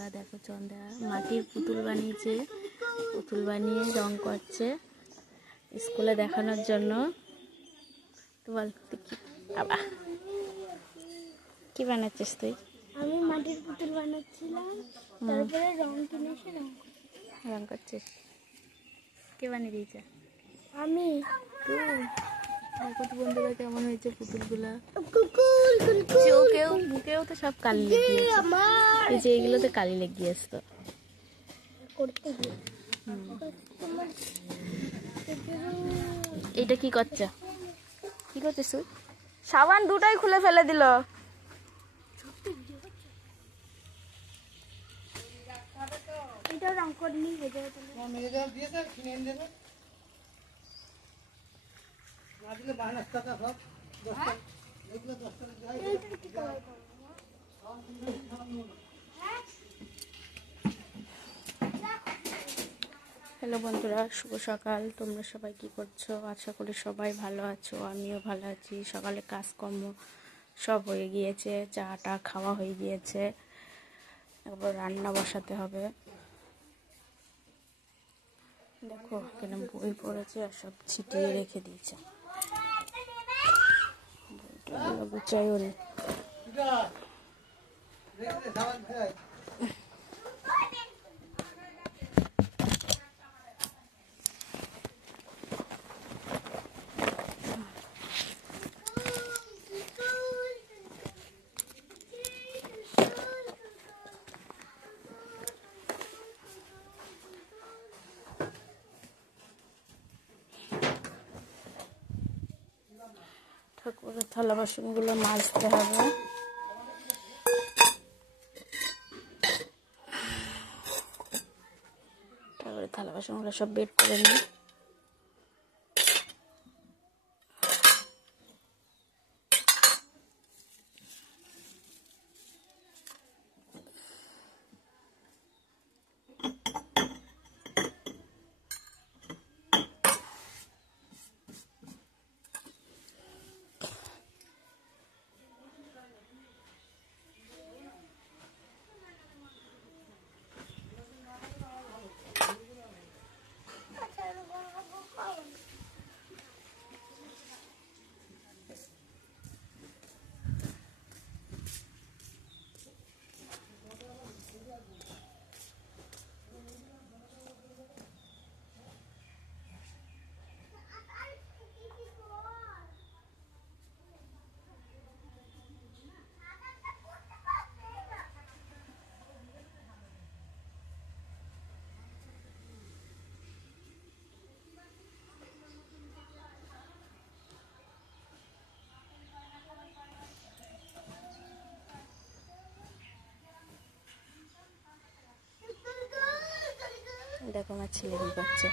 বন্ধুরা, দেখো চন্দ্রা মাটির পুতুল বানিয়েছে। পুতুল বানিয়ে রং করছে স্কুলে দেখানোর জন্য। তো বল বাবা কি বানাচ্ছিস তুই? আমি মাটির পুতুল বানাচ্ছিলাম, তারপরে রং কিনে এসে রং করছিস। কে বানিয়ে দিয়েছে? আমি। তুই দেখো তো বন্ধুরা কেমন হয়েছে পুতুলগুলা। মুখেও তো সব কালি লেগিয়েছে। এই যে এগুলোতে কালি লেগিয়েছে তো করতে গিয়ে। এইটা কি করছে? কি করছিস তুই? সাবান দুটাই খুলে ফেলে দিল। এটা রং করলেই হয়ে যাবে। হ্যালো বন্ধুরা, শুভ সকাল। তোমরা সবাই কি করছো? আশা করি সবাই ভালো আছো, আমিও ভালো আছি। সকালে কাজকর্ম সব হয়ে গিয়েছে, চাটা খাওয়া হয়ে গিয়েছে, একবার রান্না বসাতে হবে। দেখো কেন বই পড়েছে আর সব ছিটিয়ে রেখে দিয়েছে। বইটা গুছাইও নি। ঠাকুরের থালা বাসনগুলো মাজতে হবে। ঠাকুরের থালা বাসনগুলো সব বের করে নিই। দেখো আমার ছেলে কি করছে।